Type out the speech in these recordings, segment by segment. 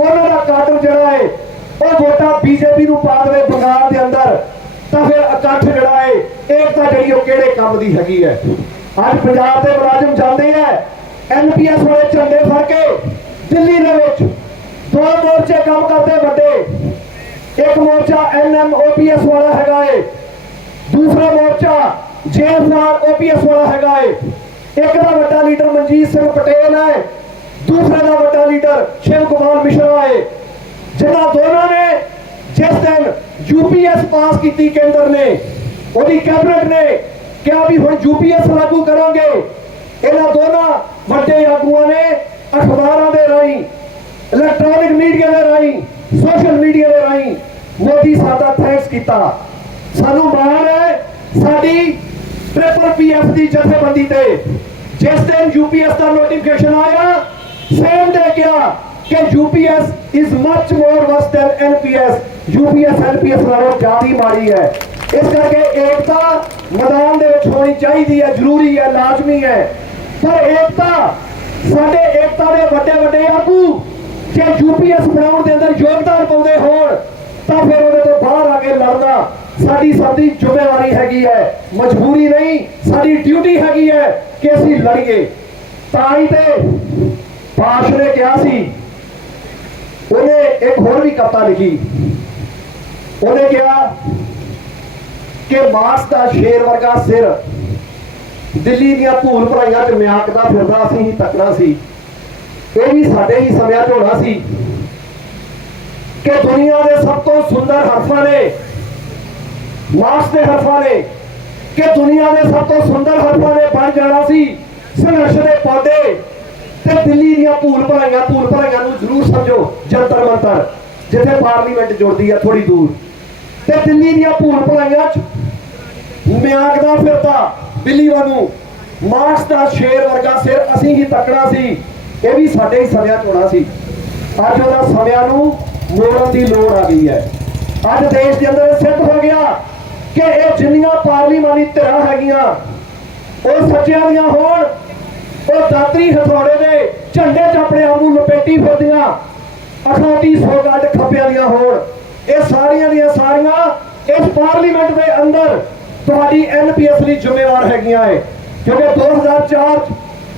ਉਹਨਾਂ ਦਾ ਕਾਟਰ ਜਿਹੜਾ ਹੈ, ਉਹ ਵੋਟਾਂ ਬੀਜੇਪੀ ਨੂੰ ਪਾ ਦੇਵੇ ਬੰਗਾਲ ਦੇ ਅੰਦਰ, ਤਾਂ ਫਿਰ ਇਕੱਠ ਜਿਹੜਾ ਹੈ ਏਕਤਾ ਜਿਹੜੀ ਉਹ ਕਿਹੜੇ ਕੰਮ ਦੀ ਹੈਗੀ ਹੈ। ਅੱਜ ਪੰਜਾਬ ਦੇ ਮੁਲਾਜ਼ਮ ਜਾਂਦੇ ਆ ਐਨਪੀਐਸ ਵਾਲੇ ਝੰਡੇ ਫੜ ਕੇ ਦਿੱਲੀ ਦੇ ਵਿੱਚ ਦੋ ਮੋਰਚੇ ਕੰਮ ਕਰਦੇ ਵੱਡੇ। ਇੱਕ ਮੋਰਚਾ ਐਨਐਮਓਪੀਐਸ ਵਾਲਾ ਹੈਗਾ ਏ, ਦੂਸਰਾ ਮੋਰਚਾ ਜੇਐਫਆਰ ਓਪੀਐਸ ਵਾਲਾ ਹੈਗਾ ਏ। ਇੱਕ ਦਾ ਵੱਡਾ ਲੀਡਰ ਮਨਜੀਤ ਸਿੰਘ ਪਟੇਲ ਹੈ ਦੂਸਰੇ ਦਾ ਵੱਡਾ ਲੀਡਰ ਸ਼ਿਵ ਕੁਮਾਰ ਮਿਸ਼ਰਾ ਹੈ। ਜਿਨ੍ਹਾਂ ਦੋਨਾਂ ਨੇ ਜਿਸ ਦਿਨ ਯੂਪੀਐਸ ਪਾਸ ਕੀਤੀ ਕੇਂਦਰ ਨੇ, ਉਹਦੀ ਕੈਬਨਿਟ ਨੇ ਕਿਹਾ ਵੀ ਹੁਣ ਯੂਪੀਐਸ ਲਾਗੂ ਕਰਾਂਗੇ। ਇਹਨਾਂ ਦੋਨਾਂ ਵੱਡੇ ਆਗੂਆਂ ਨੇ ਅਖਬਾਰਾਂ ਦੇ ਰਾਹੀਂ ਇਲੈਕਟ੍ਰੋਨਿਕ ਮੀਡੀਆ ਦੇ ਰਾਹੀਂ ਸੋਸ਼ਲ ਮੀਡੀਆ ਦੇ ਰਾਹੀਂ ਮੋਦੀ ਸਾਹਿਬ ਦਾ ਥੈਂਕਸ ਕੀਤਾ। ਸਾਨੂੰ ਮਾਣ ਹੈ ਸਾਡੀ ਟ੍ਰਿਪਲ ਪੀਐਫ ਦੀ ਜਥੇਬੰਦੀ ਤੇ, ਜਿਸ ਦਿਨ ਯੂਪੀਐਸ ਦਾ ਨੋਟੀਫਿਕੇਸ਼ਨ ਆਇਆ ਸੇਮ ਡੇ ਕਿਹਾ ਕਿ UPS is much more worse than NPS UPS NPS ਨਾਲੋਂ ਜ਼ਿਆਦਾ ਮਾੜੀ ਹੈ। ਇਸ ਕਰਕੇ ਏਕਤਾ ਮੈਦਾਨ ਦੇ ਵਿੱਚ ਹੋਣੀ ਚਾਹੀਦੀ ਹੈ, ਜ਼ਰੂਰੀ ਹੈ, ਲਾਜ਼ਮੀ ਹੈ। ਪਰ ਏਕਤਾ, ਸਾਡੇ ਏਕਤਾ ਦੇ ਵੱਡੇ ਵੱਡੇ ਆਗੂ ਜੇ ਯੂਪੀਐਸ ਬਣਾਉਣ ਦੇ ਅੰਦਰ ਯੋਗਦਾਨ ਪਾਉਂਦੇ ਹੋਣ, ਤਾਂ ਫਿਰ ਉਹਦੇ ਤੋਂ ਬਾਹਰ ਆ ਕੇ ਲੜਨਾ ਸਾਡੀ ਸਾਡੀ ਜ਼ਿੰਮੇਵਾਰੀ ਹੈਗੀ ਹੈ। ਮਜਬੂਰੀ ਨਹੀਂ, ਸਾਡੀ ਡਿਊਟੀ ਹੈਗੀ ਹੈ ਕਿ ਅਸੀਂ ਲੜੀਏ। ਤਾਂ ਹੀ ਤੇ ਪਾਸ਼ ਨੇ ਕਿਹਾ ਸੀ, ਉਹਨੇ ਇੱਕ ਹੋਰ ਵੀ ਕਵਿਤਾ ਲਿਖੀ। ਉਹਨੇ ਕਿਹਾ ਕਿ ਮਾਰਸ ਦਾ ਸ਼ੇਰ ਵਰਗਾ ਸਿਰ, ਦਿੱਲੀ ਦੀਆਂ ਧੂਲ ਭਰਾਈਆਂ 'ਚ ਮਿਆਕਦਾ ਫਿਰਦਾ ਸੀ, ਹੀ ਤੱਕਣਾ ਸੀ। ਇਹ ਵੀ ਸਾਡੇ ਹੀ ਸਮਿਆਂ 'ਚ ਹੋਣਾ ਸੀ ਕਿ ਦੁਨੀਆ ਦੇ ਸਭ ਤੋਂ ਸੁੰਦਰ ਹਰਫਾਂ ਨੇ ਮਾਰਸ ਦੇ ਹਰਫਾਂ ਨੇ, ਕਿ ਦੁਨੀਆ ਦੇ ਸਭ ਤੋਂ ਸੁੰਦਰ ਹਰਫਾਂ ਨੇ ਬਣ ਜਾਣਾ ਸੀ, ਸੰਘਰਸ਼ ਦੇ ਪੌਦੇ ਤੇ ਦਿੱਲੀ ਦੀਆਂ ਭੂਲ ਭਰਾਈਆਂ ਭੂਲ ਭਰਾਈਆਂ ਨੂੰ ਜ਼ਰੂਰ ਸਮਝੋ, ਜੰਤਰ ਮੰਤਰ, ਜਿੱਥੇ ਪਾਰਲੀਮੈਂਟ ਜੁੜਦੀ ਹੈ ਥੋੜੀ ਦੂਰ। ਤੇ ਦਿੱਲੀ ਦੀਆਂ ਭੂਲ ਭਰਾਈਆਂ 'ਚ ਮਿਆਕਦਾ ਫਿਰਦਾ ਬਿੱਲੀ ਵਾਂਗੂ। ਮਾਰਕਸ ਦਾ ਸ਼ੇਰ ਵਰਗਾ ਸਿਰ ਅਸੀਂ ਹੀ ਤੱਕਣਾ ਸੀ, ਇਹ ਵੀ ਸਾਡੇ ਹੀ ਸਮਿਆਂ 'ਚ ਹੋਣਾ ਸੀ। ਅੱਜ ਉਹਦਾ ਸਮਿਆਂ ਨੂੰ ਮੋੜਨ ਦੀ ਲੋੜ ਆ ਗਈ ਹੈ। ਅੱਜ ਦੇਸ਼ ਦੇ ਅੰਦਰ ਸਿੱਧ ਹੋ ਗਿਆ ਕਿ ਇਹ ਜਿੰਨੀਆਂ ਪਾਰਲੀਮਾਨੀ ਧਿਰਾਂ ਹੈਗੀਆਂ, ਉਹ ਸੱਚਿਆਂ ਦੀਆਂ ਹੋਣ ਉਹ ਦਾਤਰੀ ਹਥੌੜੇ ਦੇ ਝੰਡੇ 'ਚ ਆਪਣੇ ਆਪ ਨੂੰ ਲਪੇਟੀ ਫਿਰਦੀਆਂ। ਅਖੌਤੀ ਸੋਗਾਟ ਖੱਪਿਆਂ ਦੀਆਂ ਹੋਣ। ਇਹ ਸਾਰੀਆਂ ਦੀਆਂ ਸਾਰੀਆਂ ਇਸ ਪਾਰਲੀਮੈਂਟ ਦੇ ਅੰਦਰ ਤੁਹਾਡੀ ਐਨਪੀਐਸ ਲਈ ਜ਼ਿੰਮੇਵਾਰ ਹੈਗੀਆਂ ਏ। ਕਿਉਂਕਿ 2004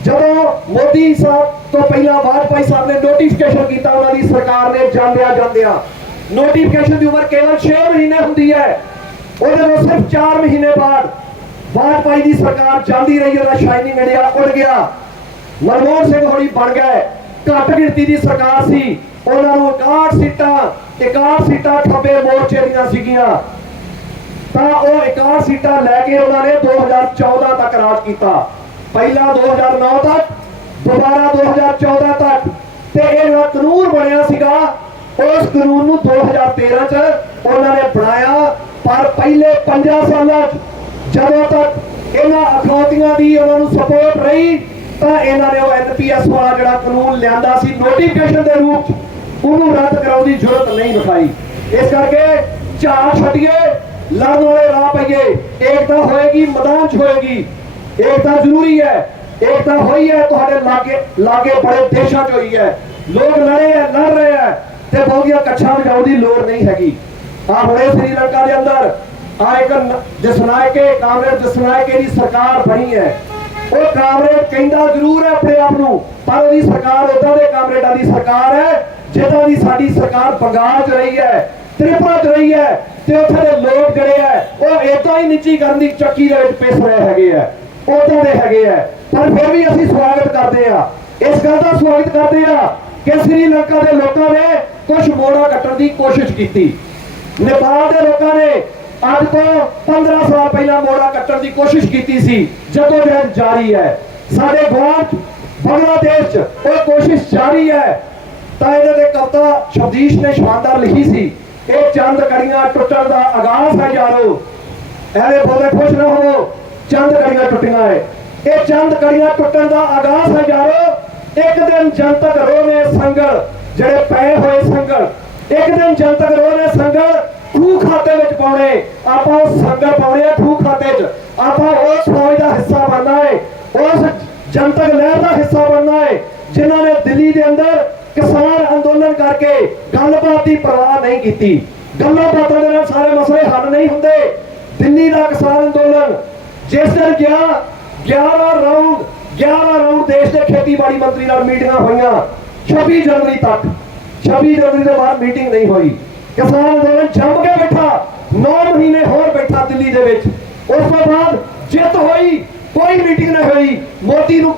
ਜਦੋਂ ਮੋਦੀ ਸਾਹਿਬ ਤੋਂ ਪਹਿਲਾਂ ਵਾਜਪਾਈ ਸਾਹਿਬ ਨੇ ਨੋਟੀਫਿਕੇਸ਼ਨ ਕੀਤਾ, ਉਹਨਾਂ ਦੀ ਸਰਕਾਰ ਨੇ ਜਾਂਦਿਆਂ ਜਾਂਦਿਆਂ। ਨੋਟੀਫਿਕੇਸ਼ਨ ਦੀ ਉਮਰ ਕੇਵਲ 6 ਮਹੀਨੇ ਹੁੰਦੀ ਹੈ। ਉਹਦੇ ਤੋਂ ਸਿਰਫ 4 ਮਹੀਨੇ ਬਾਅਦ ਵਾਜਪਾਈ ਦੀ ਸਰਕਾਰ ਜਾਂਦੀ ਰਹੀ, ਉਹਦਾ ਸ਼ਾਈਨਿੰਗ ਇੰਡੀਆ ਉੱਡ ਗਿਆ। ਮਨਮੋਹਨ ਸਿੰਘ ਹੋਣੀ ਬਣ ਗਏ। ਘੱਟ ਗਿਣਤੀ ਦੀ ਸਰਕਾਰ ਸੀ। ਉਹਨਾਂ ਨੂੰ 61 ਸੀਟਾਂ 61 ਸੀਟਾਂ ਖੱਬੇ ਮੋਰਚੇ ਦੀਆਂ ਸੀਗੀਆਂ। ਤਾਂ ਉਹ 61 ਸੀਟਾਂ ਲੈ ਕੇ ਉਹਨਾਂ ਨੇ 2014 ਤੱਕ ਰਾਜ ਕੀਤਾ। ਪਹਿਲਾਂ 2009 ਤੱਕ, ਦੁਬਾਰਾ 2014 ਤੱਕ। ਤੇ ਇਹ ਜਿਹੜਾ ਕਾਨੂੰਨ ਬਣਿਆ ਸੀਗਾ, ਉਸ ਕਾਨੂੰਨ ਨੂੰ 2013 ਚ ਉਹਨਾਂ ਨੇ ਬਣਾਇਆ। ਪਰ ਪਹਿਲੇ 5 ਸਾਲਾਂ ਚ, ਜਦੋਂ ਤੱਕ ਇਹਨਾਂ ਅਖੌਤੀਆਂ ਦੀ ਉਹਨਾਂ ਨੂੰ ਸਪੋਰਟ ਰਹੀ ਤਾਂ ਇਹਨਾਂ ਨੇ ਉਹ ਐਨਪੀਐਸ ਵਾਲਾ ਜਿਹੜਾ ਕਾਨੂੰਨ ਲਿਆਂਦਾ ਸੀ ਨੋਟੀਫਿਕੇਸ਼ਨ ਦੇ ਰੂਪ ਉਹਨੂੰ ਰੱਦ ਕਰਾਉਣ ਦੀ ਜ਼ਰੂਰਤ ਨਹੀਂ ਵਿਖਾਈ। ਇਸ ਕਰਕੇ ਝਾੜ ਛੱਡੀਏ, ਲੜਨ ਵਾਲੇ ਰਾਹ ਪਈਏ। ਏਕਤਾ ਹੋਏਗੀ, ਮੈਦਾਨ 'ਚ ਹੋਏਗੀ। ਏਕਤਾ ਜ਼ਰੂਰੀ ਹੈ। ਏਕਤਾ ਹੋਈ ਹੈ, ਤੁਹਾਡੇ ਲਾਗੇ ਲਾਗੇ ਬੜੇ ਦੇਸ਼ਾਂ 'ਚ ਹੋਈ ਹੈ। ਲੋਕ ਲੜੇ ਹੈ, ਲੜ ਰਹੇ ਹੈ ਤੇ ਬਹੁਤੀਆਂ ਕੱਛਾਂ ਵਜਾਉਣ ਦੀ ਲੋੜ ਨਹੀਂ ਹੈਗੀ। ਆ ਹੁਣੇ ਸ੍ਰੀਲੰਕਾ ਦੇ ਅੰਦਰ ਆ ਇੱਕ ਜਸਨਾਇਕੇ, ਕਾਂਗਰਸ ਜਸਨਾਇਕੇ ਦੀ ਸਰਕਾਰ ਬਣੀ ਹੈ। ਉਹ ਕਾਮਰੇਡ ਕਹਿੰਦਾ ਜ਼ਰੂਰ ਹੈ ਆਪਣੇ ਆਪ ਨੂੰ, ਪਰ ਉਹਦੀ ਸਰਕਾਰ ਉਦਾਂ ਦੇ ਕਾਮਰੇਡਾਂ ਦੀ ਸਰਕਾਰ ਹੈ, ਜਿੱਦਾਂ ਦੀ ਸਾਡੀ ਸਰਕਾਰ ਬੰਗਾਲ 'ਚ ਰਹੀ ਹੈ, ਤ੍ਰਿਪੁਰਾ 'ਚ ਰਹੀ ਹੈ, ਤੇ ਉੱਥੇ ਦੇ ਲੋਕ ਜਿਹੜੇ ਹੈ, ਉਹ ਇਦਾਂ ਹੀ ਨਿੱਚੀ ਕਰਨ ਦੀ ਚੱਕੀ ਦੇ ਵਿੱਚ ਪਿਸ ਰਹੇ ਹੈਗੇ ਆ ਉਦਾਂ ਦੇ ਹੈਗੇ ਆ ਪਰ ਫਿਰ ਵੀ ਅਸੀਂ ਸਵਾਗਤ ਕਰਦੇ ਆ ਇਸ ਗੱਲ ਦਾ ਸਵਾਗਤ ਕਰਦੇ ਆ ਕਿ ਸ੍ਰੀਲੰਕਾ ਦੇ ਲੋਕਾਂ ਨੇ ਕੁਝ ਮੋੜਾ ਕੱਟਣ ਦੀ ਕੋਸ਼ਿਸ਼ ਕੀਤੀ। ਨੇਪਾਲ ਦੇ ਲੋਕਾਂ ਨੇ ਅੱਜ ਤੋਂ 15 ਸਾਲ ਪਹਿਲਾਂ ਮੋੜਾ ਕੱਟਣ ਦੀ ਕੋਸ਼ਿਸ਼ ਕੀਤੀ ਸੀ, ਜਦੋਂ ਜਹਿਦ ਜਾਰੀ ਹੈ। ਸਾਡੇ ਗਵਾਂਢ ਬੰਗਲਾਦੇਸ਼ 'ਚ ਉਹ ਕੋਸ਼ਿਸ਼ ਜਾਰੀ ਹੈ। ਤਾਂ ਇਹਦੇ ਤੇ ਕਵਿਤਾ ਸ਼ਬਦੀਸ਼ ਨੇ ਸ਼ਾਨਦਾਰ ਲਿਖੀ ਸੀ, ਇਹ ਚੰਦ ਕੜੀਆਂ ਟੁੱਟਣ ਦਾ ਆਗਾਜ਼ ਹੈ ਯਾਰੋ। ਐਵੇਂ ਬੋਲੇ ਖੁਸ਼ ਨਾ ਹੋਵੋ, ਚੰਦ ਕੜੀਆਂ ਟੁੱਟੀਆਂ ਹੈ ਇਹ ਚੰਦ ਕੜੀਆਂ ਟੁੱਟਣ ਦਾ ਆਗਾਜ਼ ਹੈ ਯਾਰੋ। ਇੱਕ ਦਿਨ ਜਨਤਕ ਰੋਵੇ ਸੰਗਲ, ਜਿਹੜੇ ਪਏ ਹੋਏ ਸੰਗਲ, ਇੱਕ ਦਿਨ ਜਨਤਕ ਰੋਵੇ ਸੰਗਲ ਖੂਹ ਖਾਤੇ ਵਿੱਚ ਪਾਉਣੇ ਆਪਾਂ ਉਹ ਸੰਗਲ ਪਾਉਣੇ ਆ ਖੂਹ ਖਾਤੇ 'ਚ। ਆਪਾਂ ਉਸ ਫੌਜ ਦਾ ਹਿੱਸਾ ਬਣਨਾ ਹੈ ਉਸ ਜਨਤਕ ਲਹਿਰ ਦਾ ਹਿੱਸਾ ਬਣਨਾ ਹੈ ਜਿਨ੍ਹਾਂ ਨੇ ਦਿੱਲੀ ਦੇ ਅੰਦਰ ਕਿਸਾਨ ਅੰਦੋਲਨ ਕਰਕੇ ਗੱਲਬਾਤ ਦੀ ਪਰਵਾਹ ਨਹੀਂ ਕੀਤੀ। ਗੱਲਾਂ ਬਾਤਾਂ ਦੇ ਨਾਲ ਸਾਰੇ ਮਸਲੇ ਹੱਲ ਨਹੀਂ ਹੁੰਦੇ। ਦਿੱਲੀ ਦਾ ਕਿਸਾਨ ਅੰਦੋਲਨ, ਜਿਸ ਦਿਨ ਗਿਆ 11 ਰਾਉਂਡ 11 ਰਾਉਂਡ ਦੇਸ਼ ਦੇ ਖੇਤੀਬਾੜੀ ਮੰਤਰੀ ਨਾਲ ਮੀਟਿੰਗਾਂ ਹੋਈਆਂ 26 ਜਨਵਰੀ ਤੱਕ। 26 ਜਨਵਰੀ ਤੋਂ ਬਾਅਦ ਮੀਟਿੰਗ ਨਹੀਂ ਹੋਈ। ਕਿਸਾਨ ਅੰਦੋਲਨ ਜੰਮ ਕੇ ਬੈਠਾ। 9 ਮਹੀਨੇ ਹੋਰ ਬੈਠਾ ਦਿੱਲੀ ਦੇ ਵਿੱਚ। ਉਸ ਤੋਂ ਬਾਅਦ ਜਿੱਤ ਹੋਈ, ਕੋਈ ਮੀਟਿੰਗ ਨਹੀਂ ਹੋਈ। ਮੋਦੀ ਨੂੰ